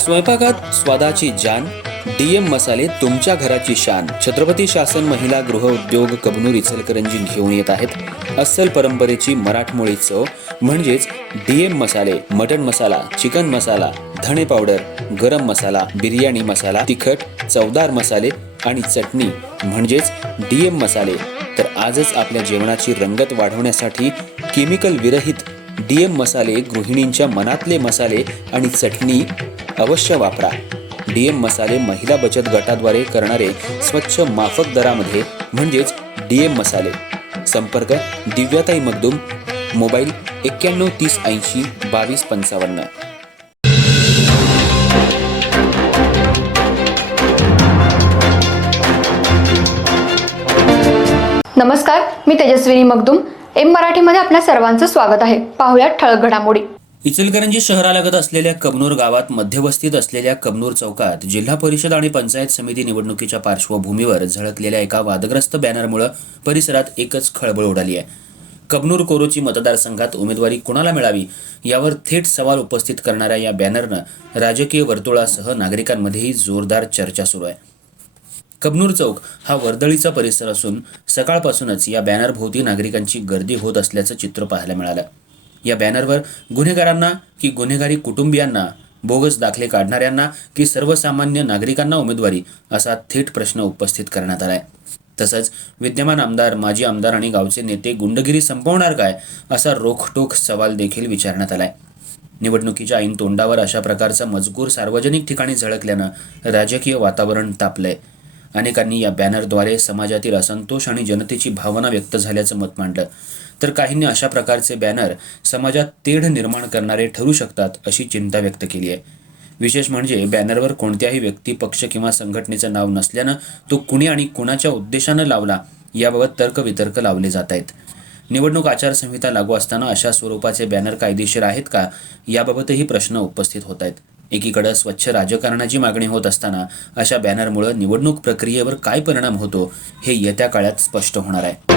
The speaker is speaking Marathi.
स्वयंपाकात स्वादाची जान, डीएम मसाले तुमच्या घराची शान. छत्रपती शासन महिला गृह उद्योग कबनूर इचलकरंजी घेऊन येत आहेत अस्सल परंपरेची मराठमोळी चव म्हणजेच डीएम मसाले. मटन मसाला, चिकन मसाला, धणे पावडर, गरम मसाला, बिर्याणी मसाला, तिखट चवदार मसाले आणि चटणी म्हणजेच डीएम मसाले. तर आजच आपल्या जेवणाची रंगत वाढवण्यासाठी केमिकल विरहित डीएम मसाले, गृहिणींच्या मनातले मसाले आणि चटणी अवश्य वापरा. डीएम मसाले महिला बचत गटाद्वारे करणारे स्वच्छ माफक दरामध्ये म्हणजेच डीएम मसाले. संपर्क दिव्याताई मगदूम, मोबाईल 91 30 80 22 55. नमस्कार, मी तेजस्विनी मगदूम. एम मराठीमध्ये आपल्या सर्वांचं स्वागत आहे. पाहुयात ठळक घडामोडी. इचलकरंजी शहरालगत असलेल्या कबनूर गावात मध्यवस्तीत असलेल्या कबनूर चौकात जिल्हा परिषद आणि पंचायत समिती निवडणुकीच्या पार्श्वभूमीवर झळकलेल्या एका वादग्रस्त बॅनरमुळे परिसरात एकच खळबळ उडाली आहे. कबनूर कोरोची मतदारसंघात उमेदवारी कुणाला मिळावी यावर थेट सवाल उपस्थित करणाऱ्या या बॅनरनं राजकीय वर्तुळासह नागरिकांमध्येही जोरदार चर्चा सुरू आहे. कबनूर चौक हा वर्दळीचा परिसर असून सकाळपासूनच या बॅनरभोवती नागरिकांची गर्दी होत असल्याचं चित्र पाहायला मिळालं. या बॅनरवर गुन्हेगारांना की गुन्हेगारी कुटुंबियांना, बोगस दाखले काढणाऱ्यांना की सर्वसामान्य नागरिकांना उमेदवारी असा थेट प्रश्न उपस्थित करण्यात आलाय. तसंच विद्यमान आमदार, माजी आमदार आणि गावचे नेते गुंडगिरी संपवणार काय असा रोखठोक सवाल देखील विचारण्यात आलाय. निवडणुकीच्या ऐन तोंडावर अशा प्रकारचा मजकूर सार्वजनिक ठिकाणी झळकल्यानं राजकीय वातावरण तापलंय. अनेकांनी या बॅनरद्वारे समाजातील असंतोष आणि जनतेची भावना व्यक्त झाल्याचं मत मांडलं, तर काहींनी अशा प्रकारचे बॅनर समाजात तेढ निर्माण करणारे ठरू शकतात अशी चिंता व्यक्त केली आहे. विशेष म्हणजे बॅनरवर कोणत्याही व्यक्ती, पक्ष किंवा संघटनेचं नाव नसल्यानं तो कुणी आणि कुणाच्या उद्देशानं लावला याबाबत तर्कवितर्क लावले जात आहेत. निवडणूक आचारसंहिता लागू असताना अशा स्वरूपाचे बॅनर कायदेशीर आहेत का याबाबतही प्रश्न उपस्थित होत आहेत. एकीकडे स्वच्छ राजकारणाची मागणी होत असताना अशा बॅनरमुळे निवडणूक प्रक्रियेवर काय परिणाम होतो हे येत्या काळात स्पष्ट होणार आहे.